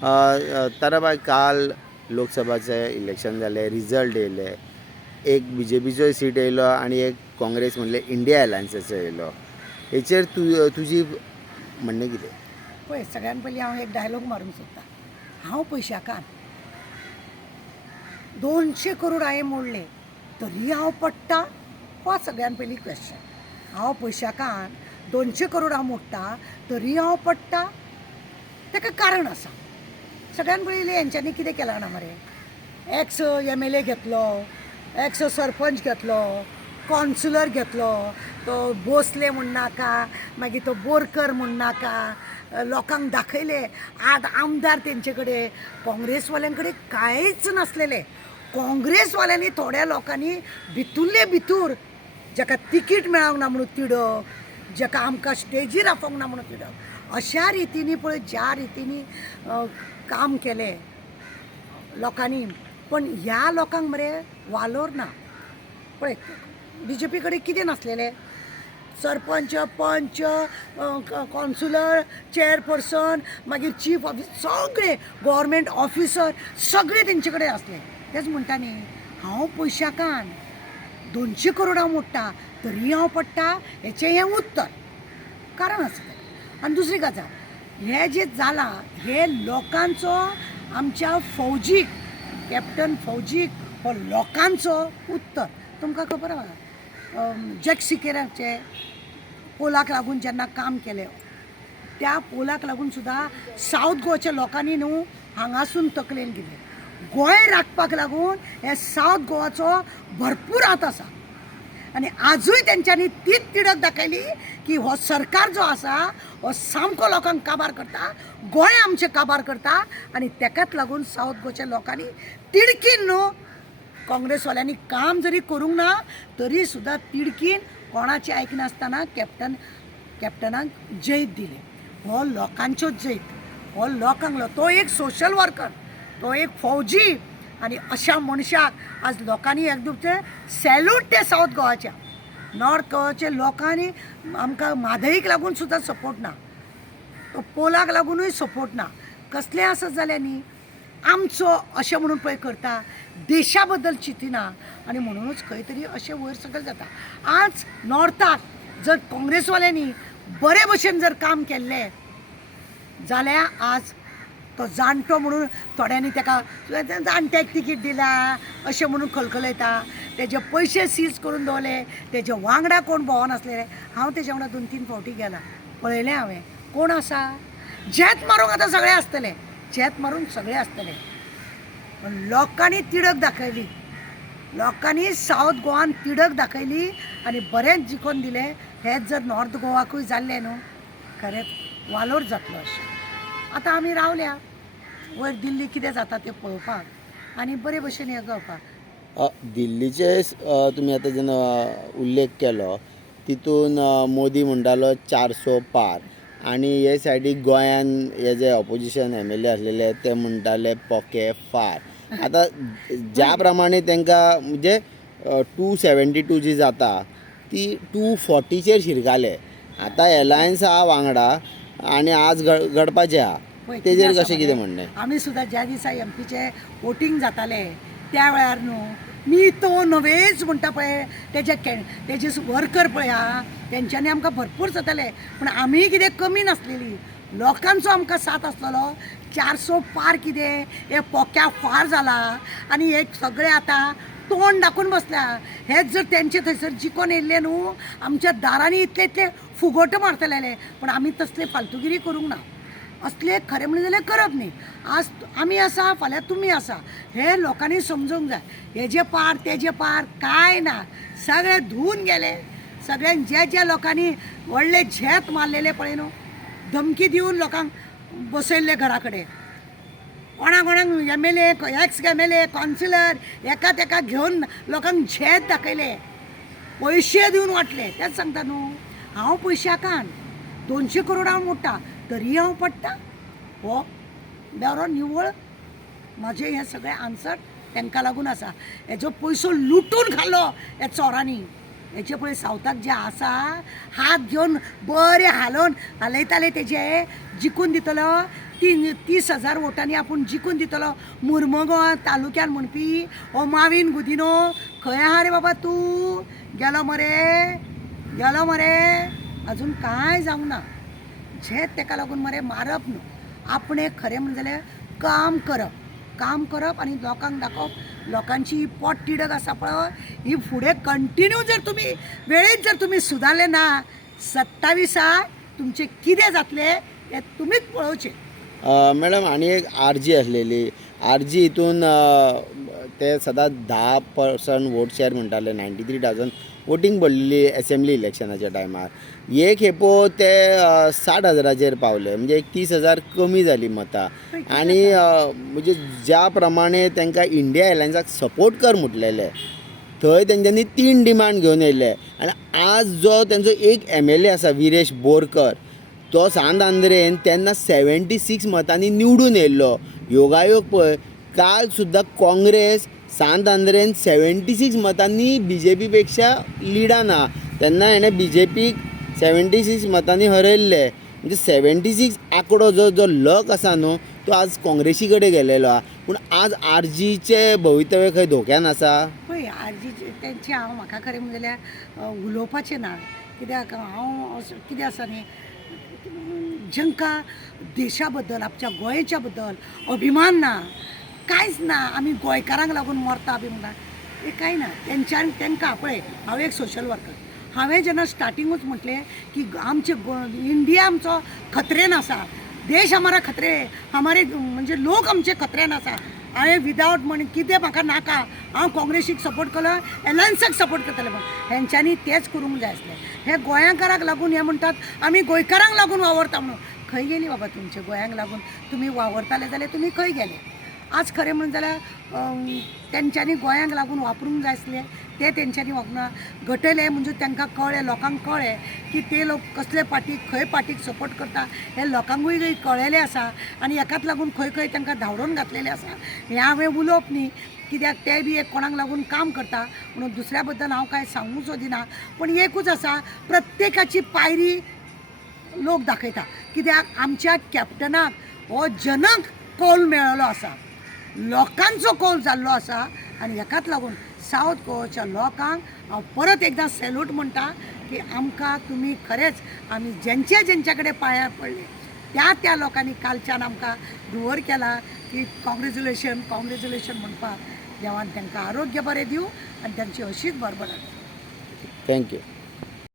ताराबाई काल लोकसभाचे इलेक्शन जालें, रिजल्ट येयले, एक BJPचोय सीट येयलो आनी एक काँग्रेस म्हणले इंडिया अलायन्साचो येयलो. हेचेर तुजी म्हणणें कितें? पळय, सगळ्यान पयलीं हांव एक डायलॉग मारूंक सोदतां. हांव पयशांकान 200 करोड हांवें मोडले तरी हांव पडटा, हो सगळ्यान पयलीं क्वेश्चन. हांव पयशांकान 200 करोड हांव मोडटा तरी हांव पडटा, ताका कारण आसा. सगळ्यान पयलीं हेंच्यांनी कितें केलां जाणा मरे, एक्स MLA घेतलो, एक्स सरपंच घेतलो, कॉन्सुलर घेतलो, तो भोसले म्हूण नाका, मागीर तो बोरकर म्हूण नाका, लोकांक दाखयले 8 आमदार तेंचे कडेन. काँग्रेसवाल्यां कडेन कांयच नासलेले. काँग्रेसवाल्यांनी थोड्या लोकांनी भितुरले भितूर जाका तिकीट मेळोंक ना म्हणून तिडक, जाका आमकां स्टेजीर आफोंक ना म्हणून तिडक, अशा रितीनी पळय ज्या रितीनी काम केलें लोकांनी. पण ह्या लोकांक मरे वालोर ना. पळय, BJP कडेन कितें नासलेलें? सरपंच, पंच, कॉन्सुलर, चेअरपर्सन, मागीर चीफ ऑफिस, सगळे गव्हर्मेंट ऑफिसर सगळे तेंचे कडेन आसले. तेच म्हणटा न्ही, हांव पयशांकान 200 करोड हांव मोडटा तरी हांव पडटा, हेचें हें उत्तर. कारण आसा तें. आनी दुसरी गजाल, हें जें जालां हें लोकांचो, आमच्या फौजीक, कॅप्टन फौजीक हो लोकांचो उत्तर. तुमकां खबर आहा, जॅक सिकेराचे पोलाक लागून जेन्ना काम केलें, त्या पोलाक लागून सुद्दां सावथ गोवाच्या लोकांनी न्हू हांगासून तकलेन गेले. गोंय राखपाक लागून हे सावथ गोवाचो भरपूर हात आसा. आनी आजूय तेंच्यांनी तीच तिडक दाखयली की हो सरकार जो आसा हो सामको लोकांक काबार करता, गोंय आमचें काबार करता. आनी तेकाच लागून सावथ गोवाच्या लोकांनी तिडकीन न्हू, काँग्रेसवाल्यांनी काम जरी करूंक ना तरी सुद्दां तिडकीन कोणाचें आयकनासतना कॅप्टनाक जैत दिली. हो लोकांच्यो जैत, हो लोकांक, तो एक सोशल वर्कर, तो एक फौजी. आनी अशा मनशाक आज लोकांनी एकदम सॅल्यूट ते सावथ गोवाच्या, नॉर्थ गोवाच्या लोकांनी आमकां म्हादईक लागून सुद्दां सपोर्ट ना, तो पोलाक लागूनय सपोर्ट ना. कसलें आसत जाल्यार न्ही आमचो अशें म्हणून पळय करता, देशा बद्दल चिंतिना. आनी म्हणूनच खंय तरी अशें वयर सकयल जाता. आज नॉर्थाक जर काँग्रेसवाल्यांनी बरे भशेन जर काम केल्लें जाल्यार आज तो जाणटो म्हणून थोड्यांनी ताका जाणट्याक तिकीट दिला अशें म्हणून खलखलयता. तेजे पयशे सीज करून दवरले, तेजे वांगडा कोण भोंवनासलेले. हांव तेजे वांगडा 2-3 फावटी गेलां, पळयलें हांवें कोण आसा. झेत मारूंक आतां सगळे आसतले, झेत मारूंक सगळे आसतले, पण लोकांनी तिडक दाखयली. लोकांनी सावथ गोवान तिडक दाखयली आनी बरेंच जिखोवन दिलें. हेंच जर नॉर्थ गोवाकूय जाल्लें न्हू, खरेंच वालोर जातलो अशें. आतां आमी रावल्या वयर दिल्ली कितें जाता तें पळोवपाक आनी बरे भशेन हें घेवपाक. दिल्लीचे तुमी आतां जेन्ना उल्लेख केलो, तितून मोदी म्हणटालो 400 पार, आनी हे सायडीक गोंयान हे जे ऑपोजिशन MLA आसलेले ते म्हणटाले पोके फार. आतां ज्या प्रमाणे तांकां म्हणजे 272 जी जाता ती 240चेर शिरकाले. आतां एलायन्स आहा वांगडा आनी आज घडपाचें आहा, तेजेर कशें कितें म्हणणें? आमी सुद्दां ज्या दिसा MPचे वोटींग जातालें त्या वेळार न्हू, मी तो नवेच म्हणटा पळय, तेजे वर्कर पळय आहा, तेंच्यांनी आमकां भरपूर जाताले. पूण आमी कितें कमी नासलेली, लोकांचो आमकां साथ आसलेलो. 400 पार कितें, हे पोक्या फार जाला आनी हे सगळे आतां तोंड दाखोवन बसल्या. हेच जर तेंचे थंयसर जिखोन येयल्ले न्हू, आमच्या दारांनी इतले इतले फुगोट मारतलेले. पण आमी तसले फालतुगिरी करूंक ना. असले खरें म्हणलें जाल्यार करप न्ही. आज आमी आसा, फाल्यां तुमी आसा, हे लोकांनी समजूंक जाय. हेजे पार तेजे पार कांय ना, सगळे धुवन गेले. सगळ्यांक ज्या ज्या लोकांनी व्हडले झेत मारलेले पळय न्हू, धमकी दिवन लोकांक बसयल्ले घरा कडेन, कोणाक MLA, एक्स MLA, कॉन्सिलर, एका तेका घेवन लोकांक झेत दाखयले, पयशे दिवन वाटले. तेच सांगता न्हू, हांव पयशांकान 200 करोड हांव मोडटा तरी हांव पडटा. हो बेरो निवळ म्हजें हें सगळें आन्सर तांकां लागून आसा. हेजो पयसो लुटून खाल्लो ह्या चोरांनी. हेचे पळय सावथाक जे आसा हात घेवन बरे हालयताले तेजे जिखून दितलो 30,000 वोटांनी आपूण जिखून दितलो मुर्मगांव तालुक्यान म्हणपी हो माविन गुदिनो खंय आहा रे बाबा तूं गेलो मरे अजून कांय जावंक ना झेत तेका लागून मरे मारप न्हू आपणें खरें म्हणलें जाल्यार काम करप आनी लोकांक दाखोवप लोकांची पोट तिडक आसा पळय ही फुडें कंटिन्यू जर तुमी वेळेत जर तुमी सुदारले ना 27 तुमचें कितें जातलें हें तुमीच पळोवचें. मॅडम आनी एक आरजी आसलेली आरजी हितून ते सदांच 10% वोट शेअर म्हणटाले 93,000 वोटींग पडलेली एसेंब्ली इलेक्शनाच्या टायमार एक खेपो ते 60,000 पावले म्हणजे एक 30,000 कमी जाली मतां आनी म्हणजे ज्या प्रमाणे तांकां इंडिया एलायन्साक सपोर्ट कर म्हटलेले थंय तेंच्यांनी 3 डिमांड घेवन येयले आनी आज जो तेंचो एक MLA आसा विरेश बोरकर तो सांत आंद्रेन तेन्ना 76 मतांनी निवडून येयल्लो योगायोग पळय काल सुद्दां काँग्रेस सांत आंद्रेन 76 मतांनी BJP पेक्षा लिडान आहा तेन्ना हेणें BJPक 76 मतांनी हरयल्ले म्हणजे 76 आंकडो जो लक आसा न्हू तो आज काँग्रेसी कडेन गेलेलो आहा पूण आज आरजीचे भवितव्य खंय धोक्यान आसा. पळय आरजी तेंचे हांव म्हाका खरें म्हणलें जाल्यार उलोवपाचें ना कित्याक हांव कितें आसा न्ही जांकां देशा बद्दल आमच्या गोंयच्या बद्दल अभिमान ना कांयच ना आमी गोंयकारांक लागून मरता बी म्हणटा हें कांय ना तेंकां पळय हांव एक सोशल वर्कर हांवें जेन्ना स्टार्टिंगूच म्हटलें की आमचे इंडिया आमचो खत्रेन आसा देश हमारा खत्रे हमारे म्हणजे लोक आमचे खत्रेन आसा हांवें विदावट म्हण कितें म्हाका नाका हांव काँग्रेसीक सपोर्ट केलो एलायन्साक सपोर्ट करतलें म्हण हेंच्यांनी तेंच करूंक जाय आसलें हे गोंयकारांक लागून हे म्हणटात आमी गोंयकारांक लागून वावरता म्हणून खंय गेली बाबा तुमचे गोंयांक लागून तुमी वावरताले जाल्यार तुमी खंय गेले आज खरें म्हणून जाल्यार तेंच्यांनी गोंयांक लागून वापरूंक जाय आसलें ते तेंच्यांनी वापरना घटयले म्हणजे तांकां कळ्ळें लोकांक कळ्ळें की ते लोक कसले पार्टीक खंय पार्टीक सपोर्ट करता हे लोकांकूय कळयलें आसा आनी हेकाच लागून खंय खंय तांकां धांवडोवन घातलेलें आसा हें हांवें उलोवप न्ही कित्याक ते बी एक कोणाक लागून काम करता म्हणून दुसऱ्या बद्दल हांव कांय सांगूंक सोदिना पूण एकूच आसा प्रत्येकाची पायरी लोक दाखयता कित्याक आमच्या कॅप्टनाक हो जनक कौल मेळ्ळो आसा लोकांचो कौल जाल्लो आसा आनी हेकाच लागून सावथ गोवाच्या लोकांक हांव परत एकदां सॅल्यूट म्हणटा की आमकां तुमी खरेंच आमी जेंच्या कडेन पांयार पडले त्या लोकांनी कालच्यान आमकां धुवर केला की कॉंग्रेच्युलेशन म्हणपाक देवान तांकां आरोग्य बरें दिवं आनी तांची अशीच बरबड थँक्यू.